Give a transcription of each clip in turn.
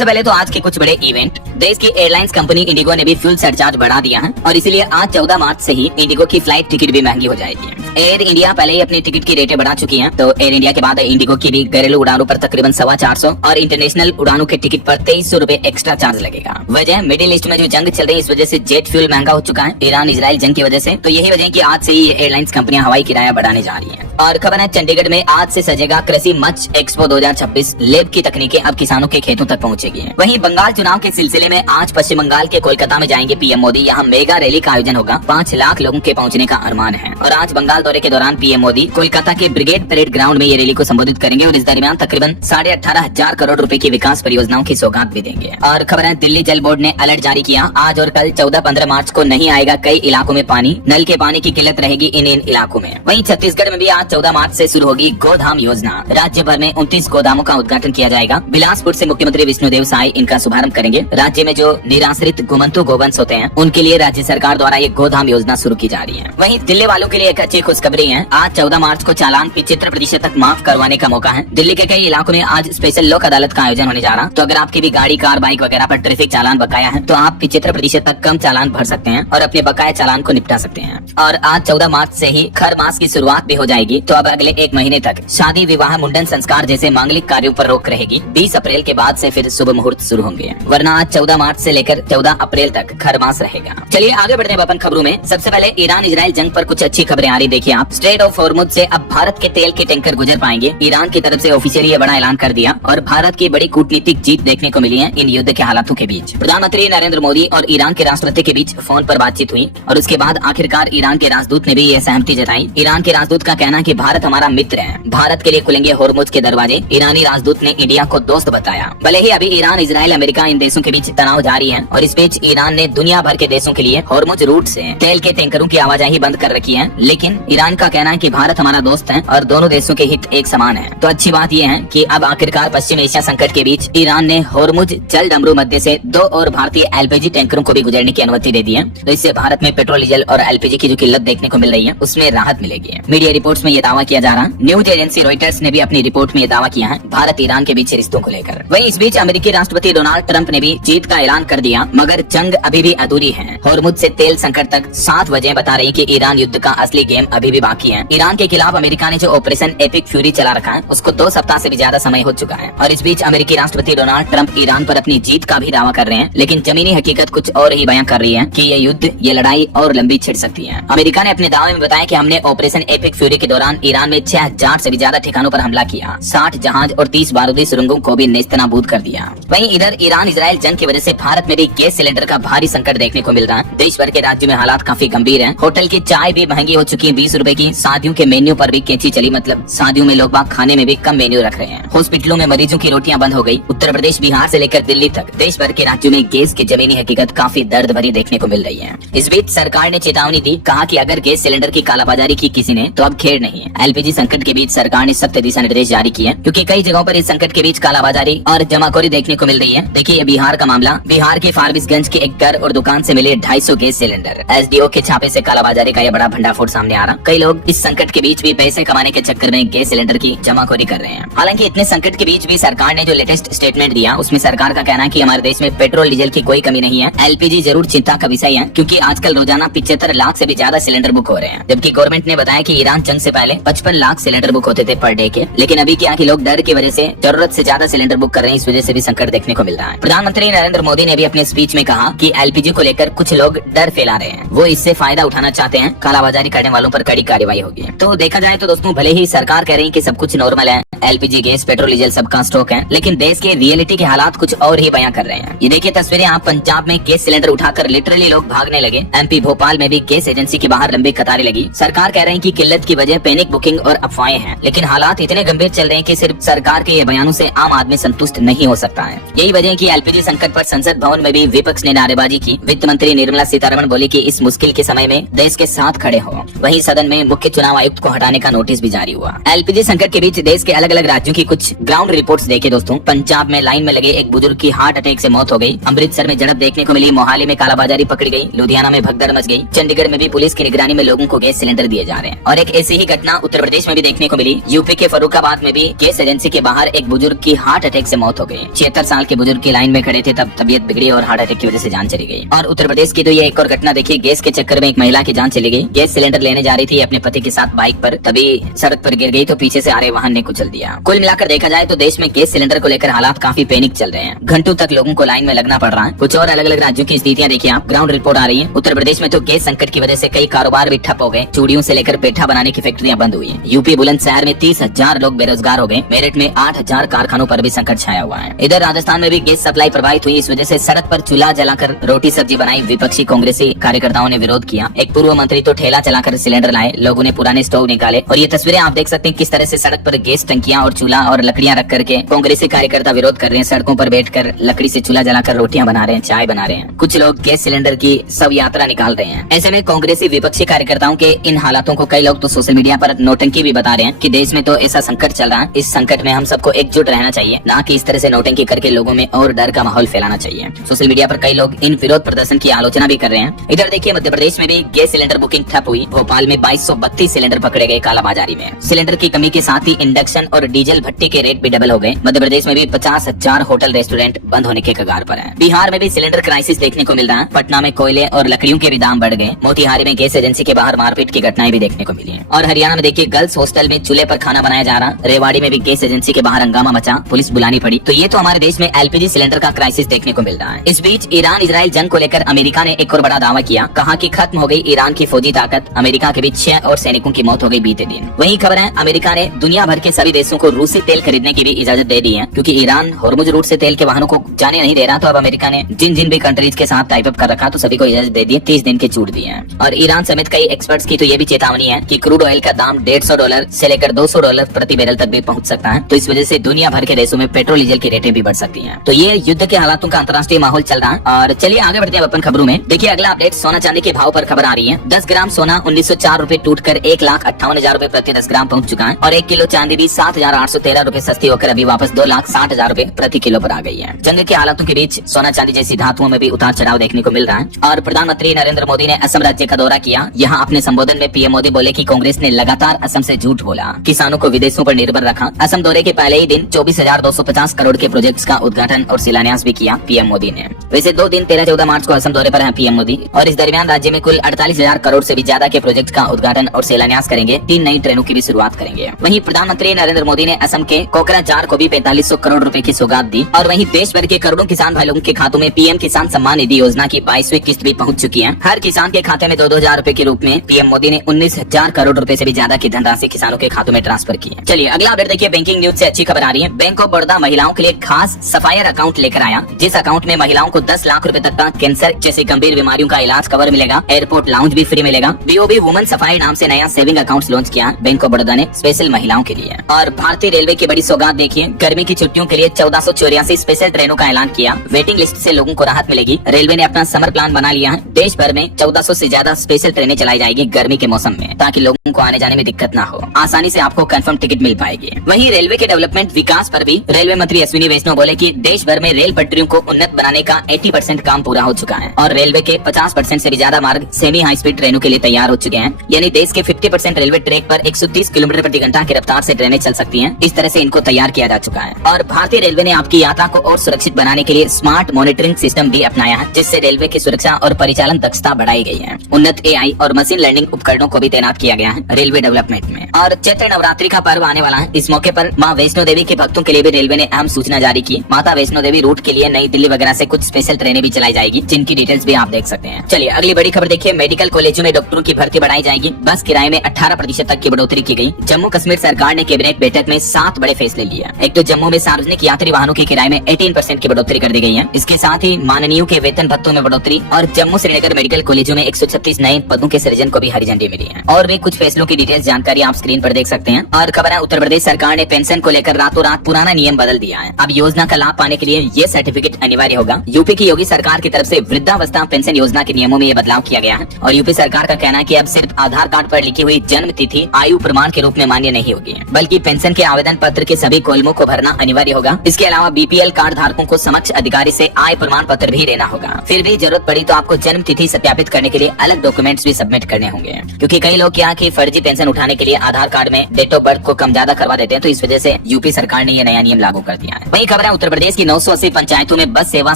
सबसे पहले तो आज के कुछ बड़े इवेंट। देश की एयरलाइंस कंपनी इंडिगो ने भी फ्यूल सरचार्ज बढ़ा दिया है और इसीलिए आज 14 मार्च से ही इंडिगो की फ्लाइट टिकट भी महंगी हो जाएगी। एयर इंडिया पहले ही अपनी टिकट की रेटें बढ़ा चुकी हैं, तो एयर इंडिया के बाद इंडिगो की भी घरेलू उड़ानों पर तकरीबन 450 और इंटरनेशनल उड़ानों के टिकट पर 2300 रूपए एक्स्ट्रा चार्ज लगेगा। वजह मिडिल ईस्ट में जो जंग चल रही है, इस वजह से जेट फ्यूल महंगा हो चुका है ईरान इजराइल जंग की वजह से। तो यही वजह है कि आज से ही एयरलाइंस कंपनियां हवाई किराया बढ़ाने जा रही हैं। और खबर है चंडीगढ़ में आज से सजेगा कृषि मत्स्य एक्सपो 2026। लैब की तकनीकें अब किसानों के खेतों तक पहुंचेगी। वहीं बंगाल चुनाव के सिलसिले में आज पश्चिम बंगाल के कोलकाता में जाएंगे पीएम मोदी। यहाँ मेगा रैली का आयोजन होगा। 5 लाख लोगों के पहुंचने का अनुमान है। और आज बंगाल दौरे के दौरान पीएम मोदी कोलकाता के ब्रिगेड परेड ग्राउंड में ये रैली को संबोधित करेंगे और इस दरमियान तकरीबन 18,500 करोड़ रुपए की विकास परियोजनाओं की सौगात भी देंगे। और खबर है दिल्ली जल बोर्ड ने अलर्ट जारी किया। आज और कल 14-15 मार्च को नहीं आएगा कई इलाकों में पानी। नल के पानी की किल्लत रहेगी इन इलाकों में। वहीं छत्तीसगढ़ में भी आज 14 मार्च से शुरू होगी गोधाम योजना। राज्य भर में 29 गोदामों का उद्घाटन किया जाएगा। बिलासपुर से मुख्यमंत्री विष्णुदेव साय इनका शुभारंभ करेंगे। राज्य में जो निराश्रित घुमंतु गोवंश होते हैं उनके लिए राज्य सरकार द्वारा ये गोधाम योजना शुरू की जा रही है। वहीं दिल्ली वालों के लिए एक अच्छी खुशखबरी है। आज 14 मार्च को चालान 75% तक माफ करवाने का मौका है। दिल्ली के कई इलाकों में आज स्पेशल लोक अदालत का आयोजन होने जा रहा। तो अगर आपकी भी गाड़ी कार बाइक वगैरह पर ट्रैफिक चालान बकाया है तो आप 75% तक कम चालान भर सकते हैं और अपने बकाया चालान को निपटा सकते हैं। और आज 14 मार्च से ही खर मास की शुरुआत भी हो जाएगी। तो अब अगले 1 महीने तक शादी विवाह मुंडन संस्कार जैसे मांगलिक कार्यों पर रोक रहेगी। 20 अप्रैल के बाद से फिर शुभ मुहूर्त शुरू होंगे, वरना आज 14 मार्च से लेकर 14 अप्रैल तक खर मास रहेगा। चलिए आगे बढ़ते हैं अपन खबरों में। सबसे पहले ईरान इजराइल जंग पर कुछ अच्छी खबरें आ रही। देखिए आप, स्ट्रेट ऑफ हॉर्मुज से अब भारत के तेल के टैंकर गुजर पाएंगे। ईरान की तरफ से ऑफिशियली ये बड़ा ऐलान कर दिया और भारत की बड़ी कूटनीतिक जीत देखने को मिली है इन युद्ध के हालातों के बीच। प्रधानमंत्री नरेंद्र मोदी और ईरान के राष्ट्रपति के बीच फोन पर बातचीत हुई और उसके बाद आखिरकार ईरान के राजदूत ने भी ये सहमति जताई। ईरान के राजदूत का कहना है कि भारत हमारा मित्र है, भारत के लिए खुलेंगे हॉर्मुज के दरवाजे। ईरानी राजदूत ने इंडिया को दोस्त बताया। भले ही अभी ईरान इजराइल अमेरिका इन देशों के बीच तनाव जारी है और इस बीच ईरान ने दुनिया भर के देशों के लिए हॉर्मुज रूट से तेल के टैंकरों की आवाजाही बंद कर रखी है, लेकिन ईरान का कहना है कि भारत हमारा दोस्त है और दोनों देशों के हित एक समान है। तो अच्छी बात यह है कि अब आखिरकार पश्चिम एशिया संकट के बीच ईरान ने हॉर्मुज जल डमरू मध्य से 2 और भारतीय एलपीजी टैंकरों को भी गुजरने की अनुमति दे दी है। तो इससे भारत में पेट्रोल डीजल और एलपीजी की जो किल्लत देखने को मिल रही है उसमें राहत मिलेगी। मीडिया रिपोर्ट्स में ये दावा किया जा रहा है। न्यूज एजेंसी रॉयटर्स ने भी अपनी रिपोर्ट में ये दावा किया है भारत ईरान के बीच रिश्तों को लेकर। वहीं इस बीच अमेरिकी राष्ट्रपति डोनाल्ड ट्रंप ने भी जीत का ऐलान कर दिया, मगर जंग अभी भी अधूरी है। हॉर्मुज से तेल संकट तक 7 वजह बता रही कि ईरान युद्ध का असली गेम अभी भी बाकी है। ईरान के खिलाफ अमेरिका ने जो ऑपरेशन एपिक फ्यूरी चला रखा है उसको 2 सप्ताह से भी ज्यादा समय हो चुका है। और इस बीच अमेरिकी राष्ट्रपति डोनाल्ड ट्रंप ईरान पर अपनी जीत का भी दावा कर रहे हैं, लेकिन जमीनी हकीकत कुछ और ही बयां कर रही है कि ये युद्ध, ये लड़ाई और लंबी छिड़ सकती है। अमेरिका ने अपने दावे में बताया कि हमने ऑपरेशन एपिक फ्यूरी के दौरान ईरान में 6000 से भी ज्यादा ठिकानों पर हमला किया, 60 जहाज और 30 बारूदी सुरंगों को भी नेस्तनाबूद कर दिया। वहीं इधर ईरान इजराइल जंग की वजह से भारत में भी गैस सिलेंडर का भारी संकट देखने को मिल रहा है। देश भर के राज्यों में हालात काफी गंभीर हैं। होटल की चाय भी महंगी हो चुकी है, 20 रुपए की। शादियों के मेन्यू पर भी कैंची चली, मतलब शादियों में लोग बाग खाने में भी कम मेन्यू रख रहे हैं। हॉस्पिटलों में मरीजों की रोटियां बंद हो गई। उत्तर प्रदेश बिहार से लेकर दिल्ली तक देश भर के राज्यों में गैस की जमीनी हकीकत काफी दर्द भरी देखने को मिल रही है। इस बीच सरकार ने चेतावनी दी, कहा कि अगर गैस सिलेंडर की कालाबाजारी की किसी ने तो अब खेर नहीं है। एलपीजी संकट के बीच सरकार ने सख्त दिशा निर्देश जारी किए क्योंकि कई जगहों पर इस संकट के बीच कालाबाजारी और जमाखोरी देखने को मिल रही है। देखिए ये बिहार का मामला। बिहार के फारबिसगंज के एक घर और दुकान से मिले 250 गैस सिलेंडर। एसडीओ के छापे से कालाबाजारी का यह बड़ा भंडाफोड़ सामने आ रहा। कई लोग इस संकट के बीच भी पैसे कमाने के चक्कर में गैस सिलेंडर की जमाखोरी कर रहे हैं। हालांकि इतने संकट के बीच भी सरकार ने जो लेटेस्ट स्टेटमेंट दिया उसमें सरकार का कहना है कि हमारे देश में पेट्रोल डीजल की कोई कमी नहीं है। एलपीजी जरूर चिंता का विषय है क्योंकि आजकल रोजाना 75 लाख से भी ज्यादा सिलेंडर बुक हो रहे हैं, जबकि गवर्नमेंट ने बताया कि ईरान जंग से पहले 55 लाख सिलेंडर बुक होते थे पर डे के। लेकिन अभी क्या कि लोग डर की वजह से जरूरत से ज्यादा सिलेंडर बुक कर रहे हैं, इस वजह से भी संकट देखने को मिल रहा है। प्रधानमंत्री नरेंद्र मोदी ने भी अपने स्पीच में कहा कि एलपीजी को लेकर कुछ लोग डर फैला रहे हैं, वो इससे फायदा उठाना चाहते हैं। कालाबाजारी करने वालों पर कड़ी कार्रवाई होगी। तो देखा जाए तो दोस्तों, भले ही सरकार कह रही है कि सब कुछ नॉर्मल है, एलपीजी गैस पेट्रोल डीजल सबका स्टॉक है, लेकिन देश के रियलिटी के हालात कुछ और ही बयां कर रहे हैं। ये देखिए तस्वीरें आप, पंजाब में गैस सिलेंडर उठाकर लिटरली लोग भागने लगे। एमपी भोपाल में भी गैस एजेंसी के बाहर लंबी कतारें लगी। सरकार कह रही है कि किल्लत की वजह पैनिक बुकिंग और अफवाहें हैं, लेकिन हालात इतने गंभीर चल रहे हैं कि सिर्फ सरकार के ये बयानों से आम आदमी संतुष्ट नहीं हो सकता है। यही वजह है कि एलपीजी संकट पर संसद भवन में भी विपक्ष ने नारेबाजी की। वित्त मंत्री निर्मला सीतारमण बोली कि इस मुश्किल के समय में देश के साथ खड़े हो। वहीं सदन में मुख्य चुनाव आयुक्त को हटाने का नोटिस भी जारी हुआ। एलपीजी संकट के बीच देश के अलग अलग राज्यों की कुछ ग्राउंड रिपोर्ट्स देखे दोस्तों। पंजाब में लाइन में लगे एक बुजुर्ग की हार्ट अटैक से मौत हो गई। अमृतसर में झड़प देखने को मिली। मोहाली में कालाबाजारी पकड़ी गई। लुधियाना में भगदड़ मच गई। चंडीगढ़ में भी पुलिस की निगरानी में लोगों को गैस सिलेंडर दिए जा रहे हैं। और एक ऐसी ही घटना उत्तर प्रदेश में भी देखने को मिली। यूपी के फर्रुखाबाद में भी गैस एजेंसी के बाहर एक बुजुर्ग की हार्ट अटैक से मौत हो गई। 76 साल के बुजुर्ग की लाइन में खड़े थे, तब तबीयत बिगड़ी और हार्ट अटैक की वजह से जान चली गई। और उत्तर प्रदेश की तो ये एक और घटना देखिए, गैस के चक्कर में एक महिला की जान चली गई। गैस सिलेंडर लेने जा रही थी अपने पति के साथ बाइक पर, तभी सड़क पर गिर गई तो पीछे से आ रहे वाहन ने कुचल दिया। कुल मिलाकर देखा जाए तो देश में गैस सिलेंडर को लेकर हालात काफी पैनिक चल रहे हैं। घंटों तक लोगों को लाइन में लगना पड़ रहा है। कुछ और अलग अलग राज्यों की स्थितियां देखिए आप। ग्राउंड रिपोर्ट आ रही है। उत्तर प्रदेश में तो गैस संकट की वजह से कई कारोबार भी ठप हो गए। चूड़ियों से लेकर पेठा बनाने की फैक्ट्रियां बंद हुई हैं। यूपी बुलंदशहर में 30,000 लोग बेरोजगार हो गए। मेरठ में 8,000 कारखानों पर भी संकट छाया हुआ है। इधर राजस्थान में भी गैस सप्लाई प्रभावित हुई। इस वजह से सड़क पर चूल्हा जलाकर रोटी सब्जी बनाई। विपक्षी कांग्रेसी कार्यकर्ताओं ने विरोध किया। एक पूर्व मंत्री तो ठेला चलाकर सिलेंडर लाए। लोगों ने पुराने स्टोव निकाले। और ये तस्वीरें आप देख सकते हैं किस तरह से सड़क पर गैस टंकियां और चूल्हा और लकड़ियां रख करके कांग्रेसी कार्यकर्ता विरोध कर रहे हैं। सड़कों पर बैठकर लकड़ी से चूल्हा जलाकर रोटियां बना रहे हैं, चाय बना रहे हैं। कुछ लोग गैस सिलेंडर की सब यात्रा निकाल रहे हैं। ऐसे में कांग्रेसी विपक्षी कार्यकर्ताओं के इन हालातों को कई लोग तो सोशल मीडिया पर नौटंकी भी बता रहे हैं कि देश में तो ऐसा संकट चल रहा है, इस संकट में हम सबको एकजुट रहना चाहिए, ना कि इस तरह से नौटंकी करके लोगों में और डर का माहौल फैलाना चाहिए। सोशल मीडिया पर कई लोग इन विरोध प्रदर्शन की आलोचना भी कर रहे हैं। इधर देखिए मध्य प्रदेश में भी गैस सिलेंडर बुकिंग ठप हुई। भोपाल में 2232 सिलेंडर पकड़े गए कालाबाजारी में। सिलेंडर की कमी के साथ ही इंडक्शन और डीजल भट्टी के रेट भी डबल हो गए। मध्य प्रदेश में भी 50,000 होटल रेस्टोरेंट बंद होने के कगार पर हैं। बिहार में भी सिलेंडर क्राइसिस देखने को मिल रहा है। पटना में कोयले और लकड़ियों के भी दाम बढ़ गए। मोतिहारी में गैस एजेंसी के बाहर मारपीट की घटनाएं भी देखने को मिली हैं। और हरियाणा में देखिए गर्ल्स हॉस्टल में चूल्हे पर खाना बनाया जा रहा। रेवाड़ी में भी गैस एजेंसी के बाहर हंगामा मचा, पुलिस बुलानी पड़ी। तो ये तो हमारे देश में एलपीजी सिलेंडर का क्राइसिस देखने को मिल रहा है। इस बीच ईरान इजराइल जंग को लेकर अमेरिका ने एक और बड़ा दावा किया। कहा कि खत्म हो गई ईरान की फौजी ताकत। अमेरिका के बीच 6 और सैनिकों की मौत हो गई बीते दिन। वही खबर है अमेरिका ने दुनिया भर के सभी देशों को रूसी तेल खरीदने की भी इजाजत दे दी है, क्योंकि ईरान हॉर्मुज रूट से तेल के वाहनों को जाने नहीं दे रहा। तो अब अमेरिका ने जिन भी कंट्रीज के साथ टाइप अप कर रखा तो सभी को इजाजत दे दी है। 30 दिन की छूट दी है। और ईरान समेत कई एक्सपर्ट्स की तो ये भी चेतावनी है कि क्रूड ऑयल का दाम $150 से लेकर $200 प्रति बैरल तक भी पहुंच सकता है। तो इस वजह से दुनिया भर के देशों में पेट्रोल डीजल की रेटें भी बढ़ सकती हैं। तो ये युद्ध के हालातों का अंतर्राष्ट्रीय माहौल चल रहा है। और चलिए आगे बढ़ते हैं अपन खबरों में। देखिए अगला अपडेट सोना चांदी के भाव पर खबर आ रही है। 10 ग्राम सोना 1904 रुपए टूट कर 1,58,000 रुपए प्रति 10 ग्राम पहुंच चुका है। और 1 किलो चांदी भी 7,813 रुपए सस्ती होकर अभी वापस 2,60,000 रुपए प्रति किलो पर आ गई है। जंग के हालातों के बीच सोना चांदी जैसी धातुओं में भी उतार चढ़ाव देखने को मिल रहा है। और प्रधानमंत्री नरेंद्र मोदी ने असम राज्य का दौरा किया। यहाँ अपने संबोधन में पीएम मोदी बोले कि कांग्रेस ने लगातार असम से झूठ बोला, किसानों को विदेशों पर निर्भर रखा। असम दौरे के पहले ही दिन 24,250 करोड़ के प्रोजेक्ट्स का उद्घाटन और शिलान्यास भी किया पीएम मोदी ने। वैसे 2 दिन 13-14 मार्च को असम दौरे पर हैं पीएम मोदी। और इस दरमियान राज्य में कुल 48,000 करोड़ से भी ज्यादा के प्रोजेक्ट का उद्घाटन और शिलान्यास करेंगे। 3 नई ट्रेनों की भी शुरुआत करेंगे। वहीं प्रधानमंत्री नरेंद्र मोदी ने असम के कोकराझार को भी 4500 करोड़ रुपए की सौगात दी। और वहीं देश भर के करोड़ों किसान भाई लोगों के खातों में पीएम किसान सम्मान निधि योजना की 22वीं किस्त भी पहुंच चुकी है। हर किसान के खाते में 2,000 रुपए के रूप में पीएम मोदी ने 19,000 करोड़ रुपए से भी ज्यादा की धनराशि किसानों के खातों में ट्रांसफर की है। चलिए अगला अपडेट देखिए। बैंकिंग न्यूज से अच्छी खबर आ रही है। बैंक ऑफ बड़ौदा महिलाओं के लिए खास सफायर अकाउंट लेकर आया, जिस अकाउंट में महिलाओं को 10 लाख रुपए तक का कैंसर जैसी गंभीर बीमारियों का इलाज कवर मिलेगा। एयरपोर्ट लाउंज भी फ्री मिलेगा। बीओबी वुमन सफाई नाम से नया सेविंग अकाउंट लॉन्च किया बैंक ऑफ बड़ौदा ने स्पेशल महिलाओं के लिए। और भारतीय रेलवे की बड़ी सौगात देखिए। गर्मी की छुट्टियों के लिए 1484 स्पेशल ट्रेनों का ऐलान किया। वेटिंग लिस्ट से लोगों को राहत मिलेगी। रेलवे ने अपना समर प्लान बना लिया है। देश भर में 1400 से ज्यादा स्पेशल ट्रेनें चलाई जाएगी गर्मी के मौसम में, ताकि लोगों को आने जाने में दिक्कत ना हो। आसानी से आपको कंफर्म टिकट मिल पाएगी। वहीं रेलवे के डेवलपमेंट विकास पर भी रेलवे मंत्री अश्विनी वैष्णव बोले कि देश भर में रेल पटरियों को उन्नत बनाने का 80% काम पूरा हो चुका है। और रेलवे के 50% से भी ज्यादा मार्ग सेमी हाई स्पीड ट्रेनों के लिए तैयार हो चुके हैं। यानी देश के 50% रेलवे ट्रैक पर 130 किलोमीटर प्रति घंटा की रफ्तार से ट्रेनें चल सकती हैं। इस तरह से इनको तैयार किया जा चुका है। और भारतीय रेलवे ने आपकी यात्रा को और सुरक्षित बनाने के लिए स्मार्ट मॉनिटरिंग सिस्टम भी अपनाया है, जिससे रेलवे की सुरक्षा और परिचालन दक्षता बढ़ाई गई है। उन्नत AI और मशीन लर्निंग उपकरणों को भी तैनात किया गया है रेलवे डेवलपमेंट में। और चैत्र नवरात्रि का पर्व आने वाला है। इस मौके पर माँ वैष्णो देवी के भक्तों के लिए भी रेलवे ने अहम सूचना जारी की। माता वैष्णो देवी रूट के लिए नई दिल्ली वगैरह से कुछ स्पेशल ट्रेनें भी चलाई जाएगी, जिनकी डिटेल्स भी आप देख सकते हैं। चलिए अगली बड़ी खबर देखिए। मेडिकल कॉलेजों में डॉक्टरों की भर्ती बढ़ाई जाएगी। बस किराए में 18% तक की बढ़ोतरी की गई। जम्मू कश्मीर सरकार ने कैबिनेट बैठक में 7 बड़े फैसले लिए। एक तो जम्मू में सार्वजनिक यात्री वाहनों की किराए में 18% की बढ़ोतरी कर दी गई है। इसके साथ ही माननीयों के वेतन भत्तों में बढ़ोतरी और जम्मू श्रीनगर मेडिकल कॉलेजों में 136 नए पदों के सृजन को भी हरी झंडी मिली है। और भी कुछ फैसलों की डिटेल्स जानकारी आप स्क्रीन पर देख सकते हैं। और खबर है उत्तर प्रदेश सरकार ने पेंशन को लेकर रातों रात पुराना नियम बदल दिया है। अब योजना का लाभ पाने के लिए ये सर्टिफिकेट अनिवार्य होगा। यूपी की योगी सरकार की तरफ से वृद्धावस्था पेंशन योजना के नियमों में ये बदलाव किया गया है। और यूपी सरकार का कहना है कि अब सिर्फ आधार कार्ड पर लिखी हुई जन्म तिथि आयु प्रमाण के रूप में मान्य नहीं होगी, बल्कि पेंशन के आवेदन पत्र के सभी कॉलमों को भरना अनिवार्य होगा। इसके अलावा बीपीएल कार्ड धारकों को समक्ष अधिकारी से आय प्रमाण पत्र भी देना होगा। फिर भी जरूरत पड़ी तो आपको जन्म तिथि सत्यापित करने के लिए अलग डॉक्यूमेंट्स भी सबमिट करने होंगे, क्योंकि कई लोग क्या कि फर्जी पेंशन उठाने के लिए आधार कार्ड में डेट ऑफ बर्थ को कम ज्यादा करवा देते हैं, तो इस वजह से यूपी सरकार ने ये नया नियम लागू कर दिया है। वही खबर है, उत्तर प्रदेश की 980 पंचायतों में बस सेवा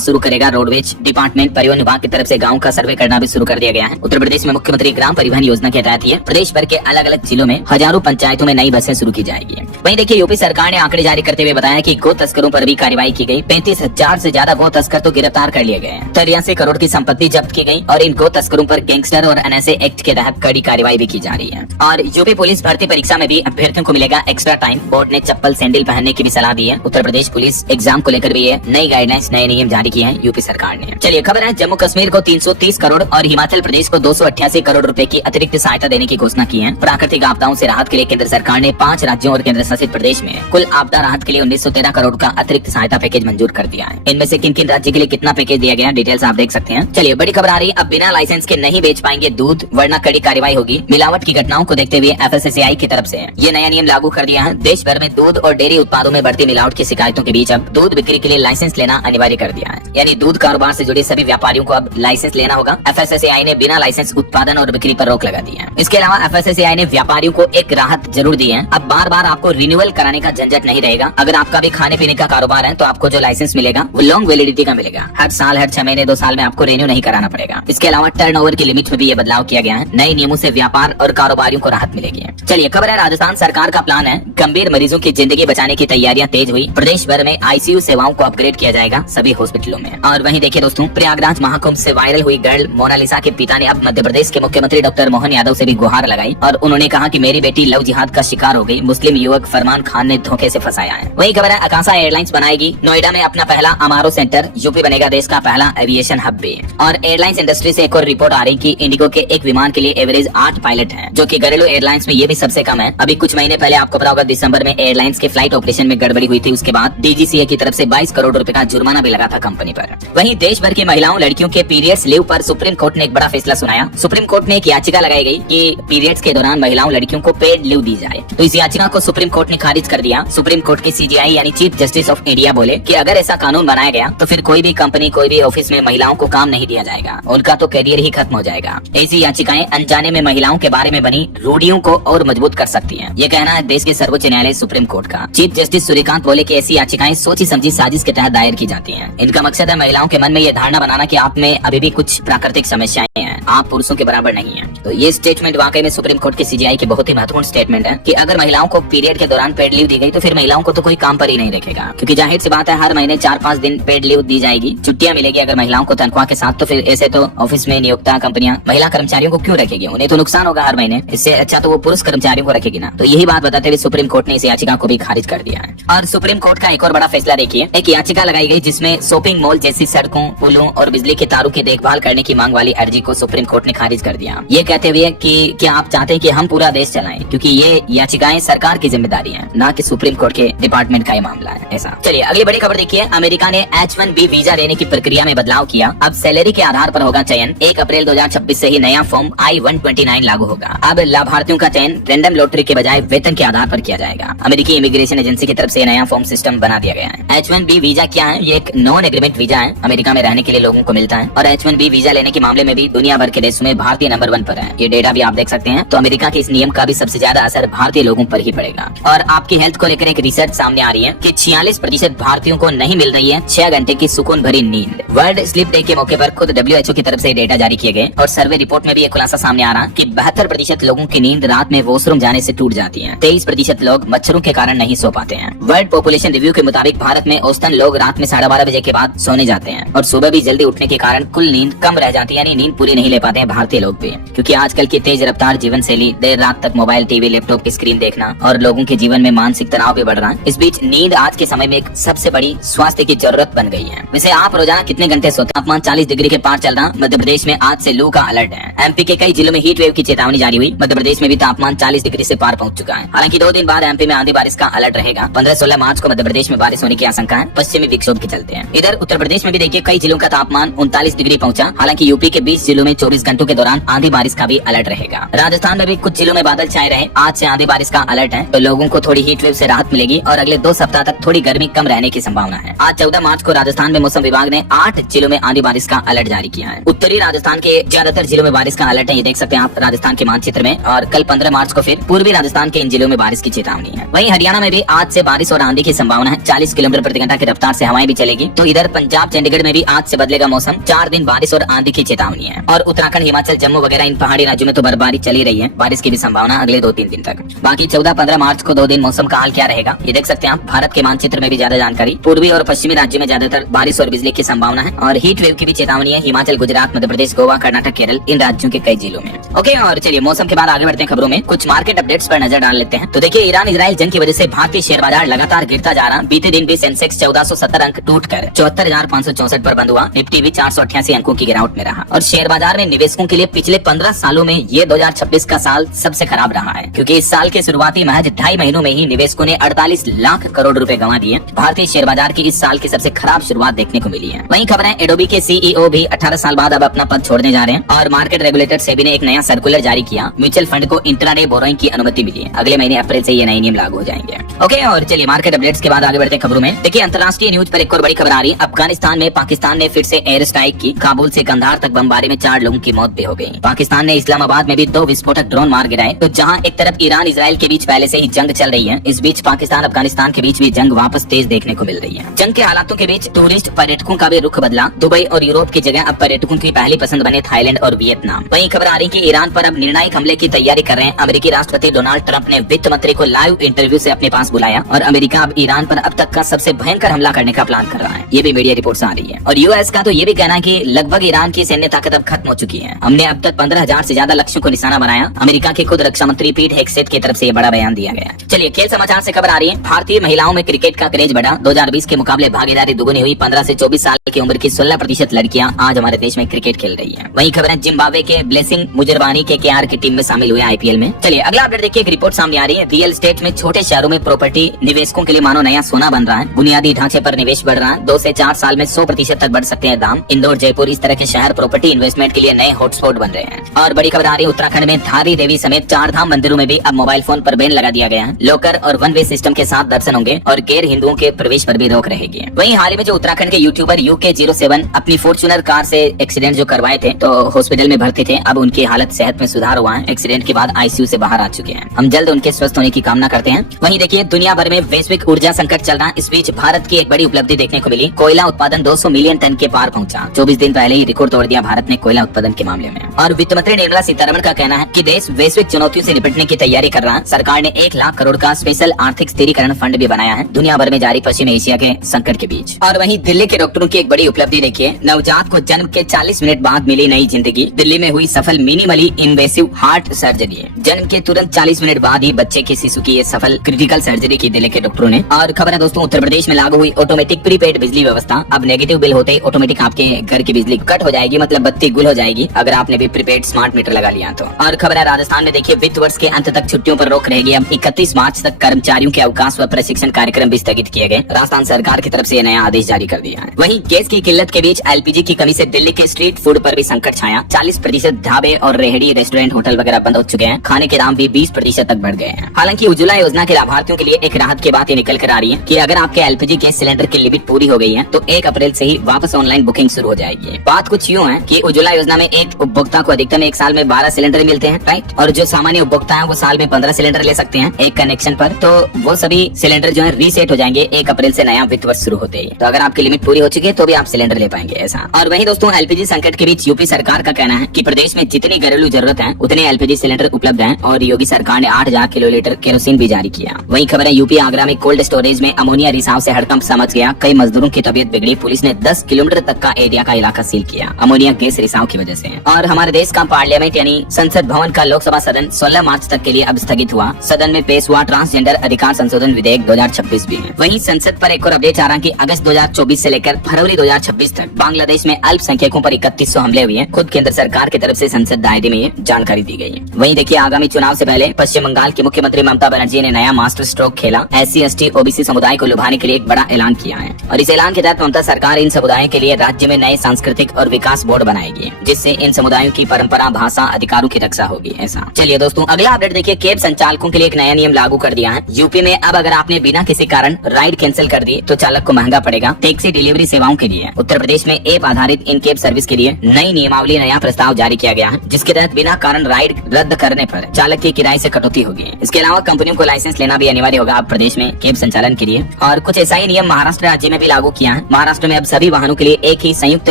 शुरू करेगा रोडवेज डिपार्टमेंट। परिवहन विभाग की तरफ से गाँव का सर्वे करना भी शुरू कर दिया गया है। उत्तर प्रदेश में मुख्यमंत्री ग्राम परिवहन योजना के तहत ये प्रदेश भर के अलग अलग जिलों में हजारों पंचायतों में नई बसें शुरू की जाएगी। वहीं देखिए, यूपी सरकार ने आंकड़े जारी करते हुए बताया कि गो तस्करों पर भी कार्रवाई की गई। 35,000 से ज्यादा गो तस्कर तो गिरफ्तार कर लिए गए। 83 करोड़ की संपत्ति जब्त की गई और इन गो तस्करों पर गैंगस्टर और एनएसए एक्ट के तहत कड़ी कार्रवाई भी की जा रही है। और यूपी पुलिस भर्ती परीक्षा में भी अभ्यर्थियों को मिलेगा एक्स्ट्रा टाइम। बोर्ड ने चप्पल सैंडल पहनने की भी सलाह दी है। उत्तर प्रदेश पुलिस एग्जाम को लेकर भी ये नई गाइडलाइंस, नए नियम जारी किए हैं यूपी सरकार ने। चलिए खबर है, जम्मू कश्मीर को 330 करोड़ और हिमाचल प्रदेश को 288 करोड़ रुपए की अतिरिक्त सहायता देने की घोषणा की है। प्राकृतिक आपदाओं से राहत के लिए केंद्र सरकार ने 5 राज्यों और केंद्र शासित प्रदेश में कुल आपदा राहत के लिए 1913 करोड़ का अतिरिक्त सहायता पैकेज मंजूर कर दिया है। इनमें से किन किन राज्य के लिए कितना पैकेज दिया गया, डिटेल्स आप देख सकते हैं। चलिए बड़ी खबर आ रही है, अब बिना लाइसेंस के नहीं बेच पाएंगे दूध, वरना कड़ी कार्रवाई होगी। मिलावट की घटनाओं को देखते हुए FSSAI की तरफ से ये नया नियम लागू कर दिया है। देश भर में दूध और डेयरी उत्पादों में बढ़ती मिलावट की शिकायतों के बीच अब दूध बिक्री के लिए लाइसेंस लेना अनिवार्य कर दिया है। यानी दूध कारोबार से जुड़े सभी व्यापारियों को अब लाइसेंस लेना होगा। FSSAI ने बिना लाइसेंस उत्पादन और बिक्री पर रोक लगा दी है। इसके अलावा FSSAI ने व्यापारियों को एक राहत जरूर दी है। अब बार बार आपको रिन्यूअल कराने का झंझट नहीं रहेगा। अगर आपका भी खाने पीने का कारोबार है तो आपको जो लाइसेंस मिलेगा वो लॉन्ग वैलिडिटी का मिलेगा। हर साल, हर 6 महीने, 2 साल में आपको रिन्यू नहीं कराना पड़ेगा। इसके अलावा टर्नओवर की लिमिट में भी ये बदलाव किया गया है। नए नियमों से व्यापार और कारोबारियों को राहत मिलेगी। चलिए खबर है, राजस्थान सरकार का प्लान है, गंभीर मरीजों की जिंदगी बचाने की तैयारियां तेज हुई। प्रदेश भर में ICU सेवाओं को अपग्रेड किया जाएगा सभी हॉस्पिटलों में। और वहीं देखिए दोस्तों, प्रयागराज महाकुंभ से वायरल हुई गर्ल मोनालिसा के पिता ने अब मध्य प्रदेश के मुख्यमंत्री डॉक्टर मोहन यादव से भी गुहार लगाई और उन्होंने कहा कि मेरी बेटी लव जिहाद का शिकार हो गई, मुस्लिम युवक फरमान खान ने धोखे से फंसाया है। वही खबर है, आकाशा एयरलाइंस बनाएगी नोएडा में अपना पहला अमारो सेंटर। यूपी बनेगा देश का पहला एविएशन हब भी। और एयरलाइंस इंडस्ट्री से एक और रिपोर्ट आ रही कि इंडिगो के एक विमान के लिए एवरेज 8 पायलट हैं, जो कि घरेलू एयरलाइंस में ये भी सबसे कम है। अभी कुछ महीने पहले आपको पता होगा, दिसंबर में एयरलाइंस के फ्लाइट ऑपरेशन में गड़बड़ी हुई थी। उसके बाद DGCA की तरफ से 22 करोड़ रुपए का जुर्माना भी लगा था कंपनी पर। वहीं देश भर की महिलाओं, लड़कियों के पीरियड्स लीव पर सुप्रीम कोर्ट ने एक बड़ा फैसला सुनाया। सुप्रीम कोर्ट में एक याचिका लगाई गई कि पीरियड्स के दौरान महिलाओं, लड़कियों को पेड लीव दी जाए, तो इस याचिका को सुप्रीम कोर्ट ने खारिज कर दिया। सुप्रीम कोर्ट के CJI यानी चीफ जस्टिस ऑफ इंडिया बोले कि अगर ऐसा कानून बनाया गया तो फिर कोई भी कंपनी, कोई भी ऑफिस में महिलाओं को काम नहीं दिया जाएगा, उनका तो करियर ही खत्म हो जाएगा। ऐसी याचिकाएं अनजाने में महिलाओं के बारे में बनी रूढ़ियों को और मजबूत कर सकती हैं। ये कहना है देश के सर्वोच्च न्यायालय सुप्रीम कोर्ट का। चीफ जस्टिस सूर्यकांत बोले कि ऐसी याचिकाएं सोची समझी साजिश के तहत दायर की जाती हैं। इनका मकसद है महिलाओं के मन में ये धारणा बनाना कि आप में अभी भी कुछ प्राकृतिक समस्याएं हैं, आप पुरुषों के बराबर नहीं हैं। तो ये स्टेटमेंट वाकई में सुप्रीम कोर्ट के CJI की बहुत ही महत्वपूर्ण स्टेटमेंट है कि अगर महिलाओं को पीरियड के दौरान पेड लीव दी गई तो फिर महिलाओं को तो कोई काम पर ही नहीं रखेगा, क्योंकि जाहिर सी बात है हर महीने 4-5 दिन पेड लीव दी जाएगी, छुट्टियां मिलेगी अगर महिलाओं को तनख्वाह के साथ। तो फिर ऐसे तो ऑफिस में नियोक्ता कंपनियां महिला कर्मचारियों को क्यों रखेगी, उन्हें तो नुकसान होगा हर महीने। इससे अच्छा तो वो पुरुष कर्मचारियों को रखेगी ना। तो यही बात बताते हुए सुप्रीम कोर्ट ने इस याचिका को भी खारिज कर दिया है। और सुप्रीम कोर्ट का एक और बड़ा फैसला देखिए, एक याचिका लगाई गई जिसमें शॉपिंग मॉल जैसी सड़कों, पुलों और बिजली के तारों की देखभाल करने की मांग वाली अर्जी को सुप्रीम कोर्ट ने खारिज कर दिया। ये कहते हुए कि क्या आप चाहते हैं कि हम पूरा देश चलाएं, क्योंकि ये याचिकाएं सरकार की जिम्मेदारी है, ना कि सुप्रीम कोर्ट के डिपार्टमेंट का ये मामला है। ऐसा चलिए अगली बड़ी खबर देखिए, अमेरिका ने H1B वीजा देने की प्रक्रिया में बदलाव किया। अब सैलरी के आधार पर होगा चयन। 1 अप्रैल 2026 से ही नया फॉर्म I-129 लागू होगा। अब लाभार्थियों का चयन रैंडम लॉटरी के बजाय वेतन के आधार पर किया जाएगा। अमेरिकी इमिग्रेशन एजेंसी की तरफ से नया फॉर्म सिस्टम बना दिया गया है। H1B वीजा क्या है? ये एक नॉन एग्रीमेंट वीजा है, अमेरिका में रहने के लिए लोगों को मिलता है। और H1B वीजा लेने के मामले में भी दुनिया भर के देशों में भारतीय नंबर 1 पर है। ये डेटा भी आप देख सकते हैं। तो अमेरिका के इस नियम का भी सबसे ज्यादा असर भारतीय लोगों पर ही पड़ेगा। और आपकी हेल्थ को लेकर एक रिसर्च सामने आ रही है कि 46% भारतीयों को नहीं मिल रही है 6 घंटे की सुकून भरी नींद। वर्ल्ड स्लीप डे के मौके पर खुद WHO की तरफ से डेटा जारी किए गए और सर्वे रिपोर्ट में भी एक खुलासा सामने आ रहा कि 72% लोगों की नींद रात में वॉशरूम जाने से टूट जाती है। 23% लोग मच्छरों के कारण नहीं सो पाते हैं। वर्ल्ड पॉपुलेशन रिव्यू के मुताबिक भारत में औसतन लोग रात में 12:30 बजे के बाद सोने जाते हैं और सुबह भी जल्दी उठने के कारण कुल नींद कम रह जाती है, यानी नींद पूरी नहीं ले पाते हैं भारतीय लोग भी। क्योंकि आजकल की तेज रफ्तार जीवन शैली, देर रात तक मोबाइल, टीवी, लैपटॉप की स्क्रीन देखना और लोगों के जीवन में मानसिक तनाव भी बढ़ रहा है। इस बीच नींद आज के समय में एक सबसे बड़ी स्वास्थ्य की जरूरत बन गई है। वैसे आप रोजाना कितने घंटे सोते? तापमान 40 डिग्री के पार चल रहा। मध्य प्रदेश में आज से लू का अलर्ट है। MP के कई जिलों में हीट वेव की चेतावनी जारी हुई। मध्य प्रदेश में भी तापमान 40 डिग्री से पार पहुंच चुका है। हालांकि 2 दिन बाद MP में आंधी बारिश का अलर्ट रहेगा। 15-16 मार्च को मध्य प्रदेश में बारिश होने की आशंका है, पश्चिमी विक्षोभ के चलते हैं। इधर उत्तर प्रदेश में भी देखिए कई जिलों का तापमान 39 डिग्री पहुंचा। हालांकि यूपी के 20 जिलों में 24 घंटों के दौरान आंधी बारिश का भी अलर्ट रहेगा। राजस्थान में भी कुछ जिलों में बादल छाए रहे, आज से आंधी बारिश का अलर्ट है, तो लोगों को थोड़ी हीट वेव से राहत मिलेगी और अगले 2 सप्ताह तक थोड़ी गर्मी कम रहने की संभावना है। आज 14 मार्च को राजस्थान में मौसम विभाग ने 8 जिलों में आंधी बारिश का अलर्ट जारी किया है। उत्तरी राजस्थान के ज्यादातर जिलों में बारिश का अलर्ट है, ये देख सकते हैं आप राजस्थान के मानचित्र में। और कल 15 मार्च को फिर पूर्वी राजस्थान के इन जिलों में बारिश की चेतावनी है। वहीं हरियाणा में भी आज से बारिश और आंधी की संभावना है, 40 किलोमीटर प्रति घंटा की रफ्तार से हवाएं भी चलेगी। तो इधर पंजाब चंडीगढ़ में भी आज से बदलेगा मौसम, 4 दिन बारिश और आंधी की चेतावनी है। और उत्तराखंड, हिमाचल, जम्मू वगैरह इन पहाड़ी राज्यों में तो बर्फबारी चली रही है, बारिश की भी संभावना अगले 2-3 दिन तक। बाकी 14-15 मार्च को 2 दिन मौसम का हाल क्या रहेगा, ये देख सकते हैं आप भारत के मानचित्र में भी ज्यादा जानकारी। पूर्वी और पश्चिमी राज्यों में ज्यादातर बारिश और बिजली की संभावना है और हीट वेव की भी चेतावनी है हिमाचल, गुजरात, मध्य प्रदेश, गोवा, कर्नाटक, केरल, इन राज्यों के कई जिलों में। ओके, और चलिए मौसम के बाद आगे बढ़ते हैं खबरों में। कुछ मार्केट अपडेट्स पर नजर डाल लेते हैं। तो देखिए, ईरान इजराइल जंग की वजह से भारतीय शेयर बाजार लगातार गिरता जा रहा। बीते दिन भी सेंसेक्स 1470 अंक टूटकर 74,564 पर बंद हुआ। निफ्टी भी 488 अंकों की गिरावट में रहा। और शेयर बाजार में निवेशकों के लिए पिछले 15 सालों में ये 2026 का साल सबसे खराब रहा है, क्योंकि इस साल के शुरुआती महज 2.5 महीनों में ही निवेशकों ने 48 लाख करोड़ रुपए गंवा दिए। भारतीय शेयर बाजार की इस साल की सबसे खराब शुरुआत देखने को मिली है। वहीं खबर है, एडोबी के सीईओ भी 18 साल बाद अब अपना पद छोड़ने जा रहे हैं। और मार्केट रेगुलेटर सेबी ने एक नया सर्कुलर जारी किया, म्यूचुअल फंड को इंट्राडे बोरोइंग की अनुमति मिली है। अगले महीने अप्रैल से ये नए नियम लागू हो जाएंगे। ओके, और चलिए मार्केट अपडेट्स के बाद आगे बढ़ते हैं खबरों में। देखिए, अंतर्राष्ट्रीय न्यूज पर एक और बड़ी खबर आ रही है। अफगानिस्तान में पाकिस्तान ने फिर से एयर स्ट्राइक की, काबुल से कंधार तक बमबारी में 4 लोगों की मौत भी हो गई। पाकिस्तान ने इस्लामाबाद में भी 2 विस्फोटक ड्रोन मार गिराए। तो जहां एक तरफ ईरान इजराइल के बीच पहले से ही जंग चल रही है, इस बीच पाकिस्तान अफगानिस्तान के बीच भी जंग वापस तेज देखने को मिल रही है। जंग के हालातों के बीच टूरिस्ट पर्यटकों का भी रुख बदला। दुबई और यूरोप की जगह अब पर्यटकों की पहली पसंद बने थाईलैंड और वियतनाम। वहीं खबर आ रही कि ईरान पर अब निर्णायक हमले की तैयारी कर रहे हैं। अमेरिकी राष्ट्रपति डोनाल्ड ट्रंप ने वित्त मंत्री को लाइव इंटरव्यू से अपने पास बुलाया और अमेरिका अब ईरान पर अब तक का सबसे भयंकर हमला करने का प्लान कर रहा है। ये भी मीडिया रिपोर्ट्स आ रही है। और यूएस का तो ये भी कहना है कि लगभग ईरान की सैन्य ताकत अब खत्म हो चुकी है। हमने अब तक 15,000 से ज्यादा लक्ष्यों को निशाना बनाया। अमेरिका के खुद रक्षा मंत्री पीट हेगसेथ की तरफ से ये बड़ा बयान दिया गया। चलिए खेल समाचार से खबर आ रही है। भारतीय महिलाओं में क्रिकेट का क्रेज बढ़ा। 2020 के मुकाबले भागीदारी दुगुनी हुई। 15 से 24 साल की उम्र की 16% लड़कियां आज हमारे देश में क्रिकेट खेल रही है। वहीं खबर है, जिम्बाब्वे के ब्लेसिंग मुजरबानी केकेआर की टीम में शामिल हुए आईपीएल में। चलिए अगला अपडेट देखिए, एक रिपोर्ट सामने आ रही है। रियल एस्टेट में छोटे शहरों में प्रॉपर्टी निवेशकों के लिए मानो नया सोना बन रहा है। बुनियादी ढांचे पर निवेश बढ़ रहा है। 2 से 4 साल में 100% तक बढ़ सकते हैं दाम। इंदौर, जयपुर, इस तरह के शहर प्रॉपर्टी इन्वेस्टमेंट के लिए नए हॉटस्पॉट बन रहे हैं। और बड़ी खबर आ रही है, उत्तराखंड में धारी देवी समेत 4 धाम मंदिरों में भी अब मोबाइल फोन पर बैन लगा दिया गया है। लॉकर और 1 वे सिस्टम के साथ दर्शन होंगे और गैर हिंदुओं के प्रवेश पर भी रोक रहेगी। वहीं हाल ही में जो उत्तराखंड के यूट्यूबर UK07 अपनी फॉर्च्यूनर कार से एक्सीडेंट जो करवाए थे, तो हॉस्पिटल में भर्ती थे। अब उनकी हालत सेहत में सुधार हुआ है। एक्सीडेंट के बाद आईसीयू से बाहर आ चुके हैं। हम जल्द उनके स्वस्थ होने की कामना करते हैं। वहीं देखिए, दुनिया भर में वैश्विक ऊर्जा संकट चल रहा है। इस बीच भारत की एक बड़ी उपलब्धि देखने को मिली। कोयला उत्पादन 200 मिलियन टन के पार पहुंचा। 24 दिन पहले ही रिकॉर्ड तोड़ दिया भारत ने कोयला उत्पादन के मामले में। और वित्त मंत्री निर्मला सीतारमण का कहना है कि देश वैश्विक चुनौतियों से निपटने की तैयारी कर रहा है। सरकार ने 1 लाख करोड़ का स्पेशल आर्थिक स्थिरीकरण फंड भी बनाया है, दुनिया भर में जारी पश्चिम एशिया के संकट के बीच। और वहीं दिल्ली के डॉक्टरों की एक बड़ी उपलब्धि देखिए, नवजात को जन्म के 40 मिनट बाद मिली नई जिंदगी। दिल्ली में हुई सफल मिनिमली इन्वेसिव हार्ट सर्जरी। जन्म के तुरंत 40 मिनट बाद ही बच्चे के शिशु की ये सफल क्रिटिकल सर्जरी की दिल्ली के डॉक्टरों ने। और खबर है दोस्तों, उत्तर प्रदेश में लागू हुई ऑटोमेटिक प्रीपेड बिजली व्यवस्था। अब नेगेटिव बिल होते ही ऑटोमेटिक आपके घर की बिजली कट हो जाएगी, मतलब बत्ती गुल हो जाएगी अगर आपने भी प्रीपेड स्मार्ट मीटर लगा लिया तो। और खबर है, राजस्थान में देखिए वित्त वर्ष के अंत तक छुट्टियों पर रोक रहेगी। अब 31 मार्च तक कर्मचारियों के अवकाश व प्रशिक्षण कार्यक्रम भी स्थगित किए गए। राजस्थान सरकार की तरफ से नया आदेश जारी कर दिया है। वहीं गैस की किल्लत के बीच एलपीजी की कमी से दिल्ली के स्ट्रीट फूड पर भी संकट छाया। 40% ढाबे और रेहड़ी, रेस्टोरेंट, होटल वगैरह बंद हो चुके हैं। खाने के दाम भी 20% तक बढ़ गए हैं। हालांकि उज्ज्वला योजना के लाभार्थियों के लिए एक राहत की बात निकल कर आ रही है कि अगर आपके एलपीजी गैस सिलेंडर की लिमिट पूरी हो गई है तो 1 अप्रैल से ही वापस ऑनलाइन बुकिंग शुरू हो जाएगी। बात कुछ यूँ है कि उज्ज्वला योजना में एक उपभोक्ता को अधिकतम एक साल में 12 सिलेंडर मिलते हैं, राइट। और जो सामान्य उपभोक्ता है वो साल में 15 सिलेंडर ले सकते हैं एक कनेक्शन पर। तो वो सभी सिलेंडर जो है रीसेट हो जाएंगे 1 अप्रैल से नया वित्त वर्ष शुरू होते ही। तो अगर आपकी लिमिट पूरी हो चुकी है तो भी आप सिलेंडर ले पाएंगे ऐसा। और वहीं दोस्तों, एलपीजी संकट के बीच यूपी सरकार का कहना है कि प्रदेश में जितनी घरेलू जरूरत है उतने एलपीजी सिलेंडर उपलब्ध हैं और योगी सरकार ने 8000 किलोलीटर केरोसिन भी जारी किया। वहीं खबर है, यूपी आगरा में कोल्ड स्टोरेज में अमोनिया रिसाव से हड़कंप समझ गया। कई मजदूरों की तबीयत बिगड़ी। पुलिस ने 10 किलोमीटर तक का एरिया का इलाका सील किया अमोनिया गैस रिसाव की वजह से। और हमारे देश का पार्लियामेंट यानी संसद भवन का लोकसभा सदन 16 मार्च तक के लिए अब स्थगित हुआ। सदन में पेश हुआ ट्रांसजेंडर अधिकार संशोधन विधेयक 2026 भी है। वहीं संसद पर एक और अपडेट आ रहा है कि अगस्त 2024 से लेकर फरवरी जनवरी 2026 तक बांग्लादेश में अल्पसंख्यकों पर 3100 हमले हुए हैं। खुद केंद्र सरकार की तरफ से संसद दायरे में ये जानकारी दी गई है। वहीं देखिए, आगामी चुनाव से पहले पश्चिम बंगाल की मुख्यमंत्री ममता बनर्जी ने नया मास्टर स्ट्रोक खेला। SC ST OBC समुदाय को लुभाने के लिए एक बड़ा ऐलान किया है और इस ऐलान के तहत ममता सरकार इन समुदायों के लिए राज्य में नए सांस्कृतिक और विकास बोर्ड बनाएगी, जिससे इन समुदायों की परंपरा, भाषा, अधिकारों की रक्षा होगी। ऐसा चलिए दोस्तों, अगला अपडेट देखिए, कैब संचालकों के लिए एक नया नियम लागू कर दिया है यूपी में। अब अगर आपने बिना किसी कारण राइड कैंसिल कर दी तो चालक को महंगा पड़ेगा। टैक्सी डिलीवरी सेवाओं के लिए उत्तर प्रदेश में ऐप आधारित इन कैब सर्विस के लिए नई नियमावली, नया प्रस्ताव जारी किया गया है, जिसके तहत बिना कारण राइड रद्द करने पर चालक की किराए से कटौती होगी। इसके अलावा कंपनियों को लाइसेंस लेना भी अनिवार्य होगा अब प्रदेश में कैब संचालन के लिए। और कुछ ऐसा ही नियम महाराष्ट्र राज्य में भी लागू किया है। महाराष्ट्र में अब सभी वाहनों के लिए एक ही संयुक्त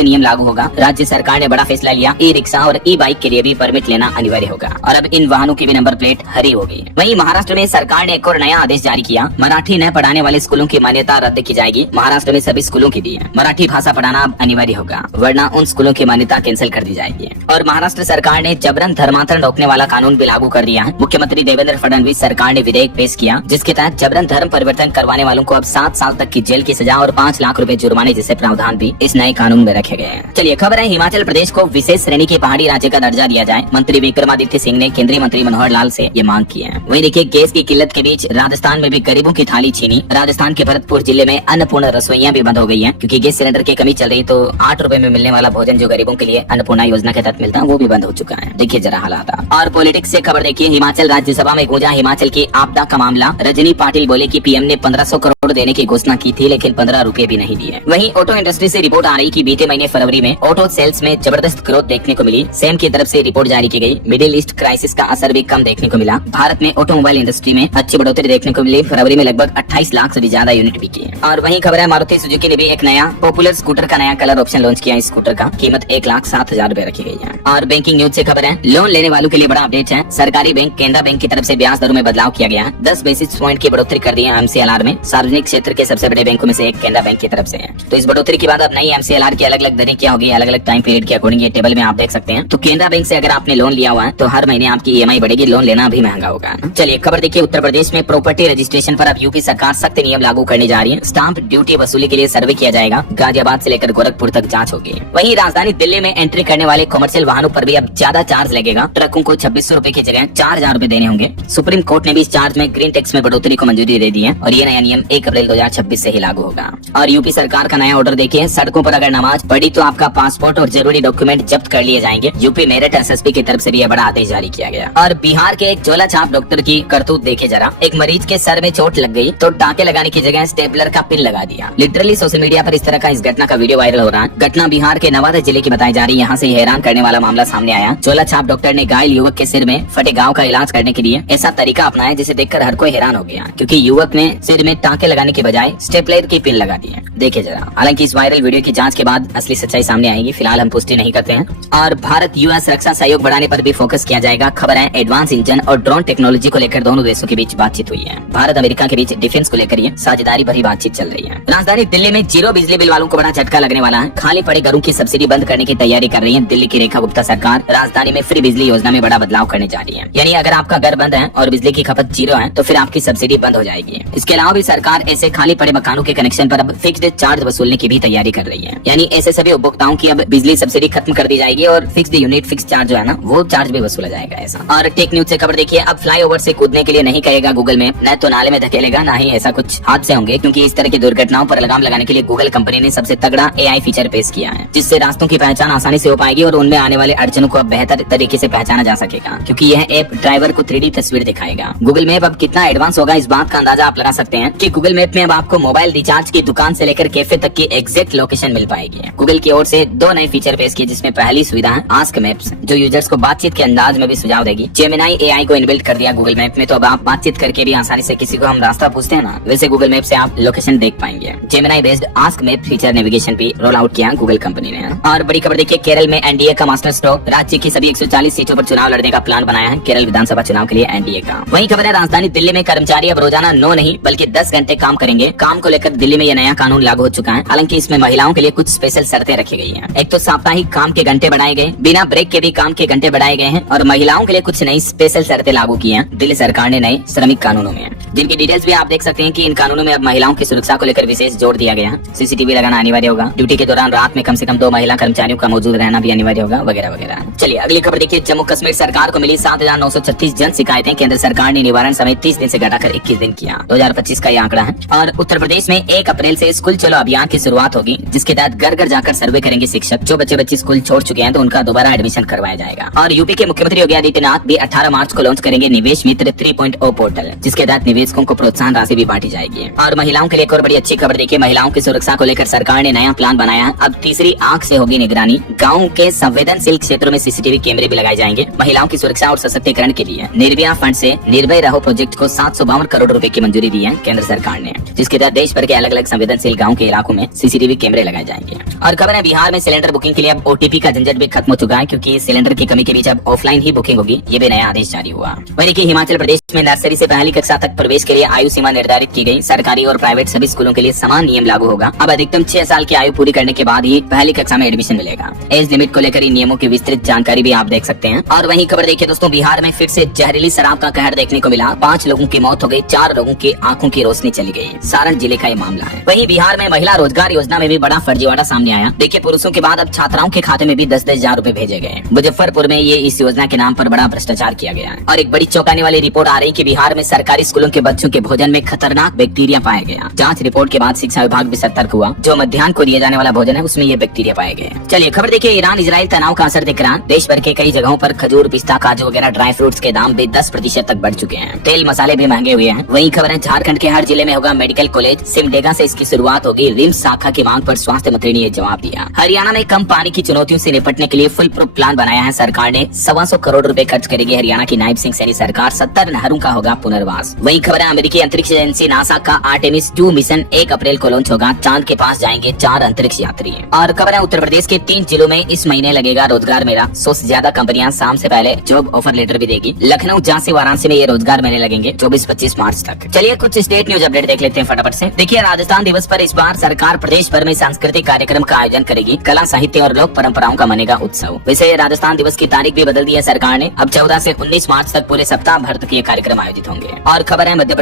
नियम लागू होगा। राज्य सरकार ने बड़ा फैसला लिया, ई रिक्शा और ई बाइक के लिए भी परमिट लेना अनिवार्य होगा और अब इन वाहनों की भी नंबर प्लेट हरी होगी। वहीं महाराष्ट्र में सरकार ने एक और नया आदेश जारी किया, मराठी न पढ़ाने वाले स्कूलों की मान्यता रद्द की जाएगी। महाराष्ट्र में सभी स्कूलों की भी मराठी भाषा पढ़ाना अब अनिवार्य होगा, वरना उन स्कूलों की मान्यता कैंसिल कर दी जाएगी। और महाराष्ट्र सरकार ने जबरन धर्मांतरण रोकने वाला कानून भी लागू कर दिया है। मुख्यमंत्री देवेंद्र फडणवीस सरकार ने विधेयक पेश किया, जिसके तहत जबरन धर्म परिवर्तन करवाने वालों को अब 7 साल तक की जेल की सजा और 5 लाख रुपए जुर्माने जैसे प्रावधान भी इस नए कानून में रखे गए हैं। चलिए, खबर है हिमाचल प्रदेश को विशेष श्रेणी के पहाड़ी राज्य का दर्जा दिया जाए। मंत्री विक्रमादित्य सिंह ने केंद्रीय मंत्री मनोहर लाल से ये मांग की है। वहीं देखिए, गैस की किल्लत के बीच राजस्थान में भी गरीबों की थाली छीनी। राजस्थान के भरतपुर जिले में अन्नपूर्णा रसोइयां भी बंद हो गई हैं, क्योंकि गैस सिलेंडर की कमी चल रही। तो 8 रुपए में मिलने वाला भोजन जो गरीबों के लिए अन्नपूर्णा योजना के तहत मिलता है, वो भी बंद हो चुका है। देखिए जरा हालात। और पॉलिटिक्स से खबर देखिए, हिमाचल राज्यसभा में गूंजा हिमाचल की आपदा का मामला। रजनी पाटिल बोले कि पीएम ने 1500 करोड़ देने की घोषणा की थी, लेकिन 15 रुपए भी नहीं दिए। वहीं ऑटो इंडस्ट्री से रिपोर्ट आ रही कि बीते महीने फरवरी में ऑटो सेल्स में जबरदस्त ग्रोथ देखने को मिली। सेम की तरफ से रिपोर्ट जारी की गई। मिडिल ईस्ट क्राइसिस का असर भी कम देखने को मिला। भारत में ऑटोमोबाइल इंडस्ट्री में अच्छी बढ़ोतरी देखने को मिली। फरवरी में लगभग 28 लाख से भी ज्यादा यूनिट बिकी। और वहीं खबर है, मारुति सुजुकी ने भी एक नया पॉपुलर स्कूटर का नया कलर ऑप्शन लॉन्च किया। इस स्कूटर का कीमत 1,07,000 रुपए रखी गई है। और बैंकिंग न्यूज से खबर है, लोन लेने वालों के लिए बड़ा अपडेट है। सरकारी बैंक केनरा बैंक की तरफ से ब्याज दरों में बदलाव किया गया है। 10 बेसिस पॉइंट की बढ़ोतरी कर दी है MCLR में। सार्वजनिक क्षेत्र के सबसे बड़े बैंकों में से एक केनरा बैंक की तरफ से है। तो इस बढ़ोतरी के बाद अब नई MCLR की अलग अलग दरें क्या होगी, अलग अलग टाइम पीरियड के अकॉर्डिंग ये टेबल में आप देख सकते हैं। तो केनरा बैंक से अगर आपने लोन लिया हुआ है तो हर महीने आपकी EMI बढ़ेगी, लोन लेना भी महंगा होगा। चलिए खबर देखिए, उत्तर प्रदेश में प्रॉपर्टी रजिस्ट्रेशन पर अब यूपी सरकार सख्त नियम लागू करने जा रही है। स्टाम्प ड्यूटी वसूली के लिए सर्वे किया जाएगा। गाजियाबाद से लेकर गोरखपुर तक जांच होगी। वहीं राजधानी दिल्ली में एंट्री करने वाले कमर्शियल वाहनों पर भी अब ज्यादा चार्ज लगेगा। ट्रकों को 2600 रुपए की जगह 4000 रुपए देने होंगे। सुप्रीम कोर्ट ने भी इस चार्ज में ग्रीन टैक्स में बढ़ोतरी को मंजूरी दे दी है और ये नया नियम 1 अप्रैल 2026 से ही लागू होगा। और यूपी सरकार का नया ऑर्डर देखिए, सड़कों पर अगर नमाज पढ़ी तो आपका पासपोर्ट और जरूरी डॉक्यूमेंट जब्त कर लिए जाएंगे। यूपी मेरठ SSP की तरफ से भी यह बड़ा आदेश जारी किया गया। और बिहार के एक झोला छाप डॉक्टर की करतूत देखे जरा। एक मरीज के सर में चोट लग गई तो टाँके लगाने की जगह स्टेपलर का पिन लगा दिया। लिटरली सोशल मीडिया पर इस तरह का इस घटना का वीडियो वायरल हो रहा है। घटना बिहार के नवादा जिले की बताई जा रही है। यहाँ से हैरान करने वाला मामला सामने आया। झोला छाप डॉक्टर ने घायल युवक के सिर में फटे घाव का इलाज करने के लिए ऐसा तरीका अपनाया जिसे देखकर हर कोई हैरान हो गया, क्योंकि युवक ने सिर में टाँके लगाने के बजाय स्टेपलर की पिन लगा दी है। देखिए जरा। हालांकि इस वायरल वीडियो की जांच के बाद असली सच्चाई सामने आएगी। फिलहाल हम पुष्टि नहीं करते हैं। और भारत US रक्षा सहयोग बढ़ाने पर भी फोकस किया जाएगा। खबर है, एडवांस इंजन और ड्रोन टेक्नोलॉजी को लेकर दोनों देशों के बीच बातचीत हुई है। भारत अमेरिका के बीच डिफेंस को लेकर ये साझेदारी भरी बातचीत चल रही है। राजधानी दिल्ली में 0 बिजली बिल वालों को बड़ा झटका लगने वाला है। खाली पड़े घरों की सब्सिडी बंद करने की तैयारी कर रही है दिल्ली की रेखा गुप्ता सरकार। राजधानी में फ्री बिजली योजना में बड़ा बदलाव करने जा रही है। यानी अगर आपका घर बंद है और बिजली की खपत 0 है तो फिर आपकी सब्सिडी बंद हो जाएगी। इसके अलावा भी सरकार ऐसे खाली पड़े मकानों के कनेक्शन पर अब फिक्स्ड चार्ज वसूलने की भी तैयारी कर रही है। यानी ऐसे सभी उपभोक्ताओं की अब बिजली सब्सिडी खत्म कर दी जाएगी और फिक्स्ड यूनिट फिक्स चार्ज जो है ना, वो चार्ज भी वसूला जाएगा ऐसा। और टेक न्यूज से खबर देखिए, अब फ्लाईओवर से कूदने के लिए नहीं कहेगा गूगल मैप, न तो नाले में धकेलेगा, ना ही ऐसा कुछ हादसे होंगे, क्योंकि इस तरह की दुर्घटनाओं पर लगाम लगाने के लिए गूगल कंपनी ने सबसे तगड़ा AI फीचर पेश किया है, जिससे रास्तों की पहचान आसानी से हो पाएगी और उनमें आने वाले अड़चनों को अब बेहतर तरीके से पहचाना जा सकेगा, क्योंकि यह ऐप ड्राइवर को 3D तस्वीर दिखाएगा। गूगल मैप अब कितना एडवांस होगा, इस बात का अंदाजा आप लगा सकते हैं कि गूगल मैप में अब आपको मोबाइल रिचार्ज की दुकान से लेकर कैफे तक की एग्जैक्ट लोकेशन मिल पाएगी। गूगल की ओर से 2 नए फीचर पेश किए, जिसमें पहली सुविधा है आस्क मैप्स, जो यूजर्स को बातचीत के अंदाज में भी सुझाव देगी। जेमिनाई AI को इनबिल्ट कर दिया गूगल मैप में, तो अब आप बातचीत करके भी आसानी से किसी को हम रास्ता पूछते हैं ना, वैसे गूगल मैप से आप लोकेशन देख पाएंगे। Gemini based ask map feature navigation भी रोल आउट किया गूगल कंपनी ने। और बड़ी खबर देखिए, केरल में NDA का मास्टर स्ट्रोक, राज्य की सभी 140 सीटों पर चुनाव लड़ने का प्लान बनाया है केरल विधानसभा चुनाव के लिए NDA का। वहीं खबर है, राजधानी दिल्ली में कर्मचारी अब रोजाना 9 नहीं बल्कि 10 घंटे काम करेंगे। काम को लेकर दिल्ली में यह नया कानून लागू हो चुका है। हालांकि इसमें महिलाओं के लिए कुछ स्पेशल शर्तें रखी गई हैं। एक तो साप्ताहिक काम के घंटे बढ़ाए गए, बिना ब्रेक के भी काम के घंटे बढ़ाए गए हैं, और महिलाओं के लिए कुछ नई स्पेशल शर्तें लागू की हैं दिल्ली सरकार ने नए श्रमिक कानूनों में। जिनकी डिटेल्स भी आप देख सकते हैं कि इन कानूनों में अब महिलाओं की सुरक्षा को लेकर विशेष जोर दिया गया है। सीसीटीवी लगाना अनिवार्य होगा, ड्यूटी के दौरान रात में कम से कम 2 महिला कर्मचारियों का मौजूद रहना भी अनिवार्य होगा, वगैरह वगैरह। चलिए अगली खबर देखिए। जम्मू कश्मीर सरकार को मिली 7,936 जन शिकायतें, केंद्र सरकार ने निवारण समय 30 दिन से घटाकर 21 दिन किया। 2025 का ये आंकड़ा है। और उत्तर प्रदेश में 1 अप्रैल से स्कूल चलो अभियान की शुरुआत होगी, जिसके तहत घर घर जाकर सर्वे करेंगे शिक्षक। जो बच्चे स्कूल छोड़ चुके हैं तो उनका दोबारा एडमिशन करवाया जाएगा। और यूपी के मुख्यमंत्री योगी आदित्यनाथ भी 18 मार्च को लॉन्च करेंगे निवेश मित्र 3.0 पोर्टल, जिसके तहत निवेशकों को प्रोत्साहन राशि भी बांटी जाएगी। और महिलाओं के लिए एक और बड़ी अच्छी खबर देखिए। महिलाओं की सुरक्षा को लेकर सरकार ने नया प्लान बनाया है। अब तीसरी आंख से होगी निगरानी। गाँव के संवेदनशील क्षेत्रों में सीसीटीवी कैमरे भी लगाए जाएंगे। महिलाओं की सुरक्षा और सशक्तिकरण के लिए निर्भया फंड से निर्भय रहो प्रोजेक्ट को 752 करोड़ रुपए की मंजूरी दी है केंद्र सरकार ने, जिसके तहत देश भर के अलग अलग संवेदनशील गाँव के इलाकों में सीसीटीवी कैमरे लगाए जाएंगे। और खबर है बिहार में सिलेंडर बुकिंग के लिए अब ओटीपी का झंझट भी खत्म हो चुका है, क्योंकि सिलेंडर की कमी के बीच अब ऑफलाइन ही बुकिंग होगी। ये भी नया आदेश जारी हुआ। वहीं देखिए हिमाचल प्रदेश में नर्सरी से पहली कक्षा तक प्रवेश के लिए आयु सीमा निर्धारित की गई। सरकारी और प्राइवेट सभी स्कूलों के लिए समान नियम लागू होगा। अब अधिकतम 6 साल की आयु पूरी करने के बाद ही पहली कक्षा में एडमिशन मिलेगा। एज लिमिट को लेकर इन नियमों की विस्तृत जानकारी भी आप देख सकते हैं। और वहीं खबर देखिए दोस्तों, बिहार में फिर से जहरीली शराब का कहर देखने को मिला। 5 लोगों की मौत हो गई, 4 लोगों की आंखों की रोशनी चली गई। सारण जिले का ये मामला है। वहीं बिहार में महिला रोजगार योजना में भी बड़ा फर्जीवाड़ा सामने आया। देखिए पुरुषों के बाद अब छात्राओं के खाते में भी 10-10 हजार रूपए भेजे गए। मुजफ्फरपुर में ये इस योजना के नाम पर बड़ा भ्रष्टाचार किया गया है। और एक बड़ी चौंकाने वाली रिपोर्ट आ रही कि बिहार में सरकारी स्कूलों के बच्चों के भोजन में खतरनाक बैक्टीरिया पाया गया। जांच रिपोर्ट के बाद शिक्षा विभाग भी सतर्क हुआ। जो मध्याह्न को दिए जाने वाला भोजन है उसमें ये बैक्टीरिया पाए गए। चलिए खबर देखिए। ईरान इजराइल तनाव का असर दिख रहा। देश भर के कई जगहों पर खजूर, पिस्ता, काजू वगैरह ड्राई फ्रूट्स के दाम भी 10% तक बढ़ चुके हैं। तेल मसाले भी महंगे हुए हैं। वहीं खबर है झारखंड के हर जिले में होगा मेडिकल कॉलेज। सिमडेगा से इसकी शुरुआत होगी। रिम्स शाखा की मांग पर स्वास्थ्य मंत्री ने जवाब दिया। हरियाणा में कम पानी की चुनौतियों से निपटने के लिए फुल प्रूफ प्लान बनाया है सरकार ने। 125 करोड़ रुपए खर्च करेगी हरियाणा की नायब सिंह सैनी सरकार। 70 नहरों का होगा पुनर्वास। वहीं खबर है अमेरिकी अंतरिक्ष एजेंसी नासा का आर्टेमिस 2 मिशन 1 अप्रैल को लॉन्च होगा। चांद के पास जाएंगे 4 अंतरिक्ष यात्री। और खबर है उत्तर प्रदेश के 3 जिलों में इस महीने लगेगा रोजगार मेला। 100 से ज्यादा कंपनियां शाम से पहले जॉब ऑफर लेटर भी देगी। लखनऊ, झांसी, वाराणसी में ये रोजगार मेले लगेंगे 24-25 मार्च तक। चलिए कुछ स्टेट न्यूज अपडेट देख लेते हैं फटाफट से। देखिए राजस्थान दिवस पर इस बार सरकार प्रदेश भर में सांस्कृतिक कार्यक्रम का आयोजन करेगी। कला, साहित्य और लोक परंपराओं का मनेगा उत्सव। वैसे राजस्थान दिवस की तारीख भी बदल दी है सरकार ने। अब 14 से 19 मार्च तक पूरे सप्ताह भर तक ये कार्यक्रम आयोजित होंगे। और खबर है मध्य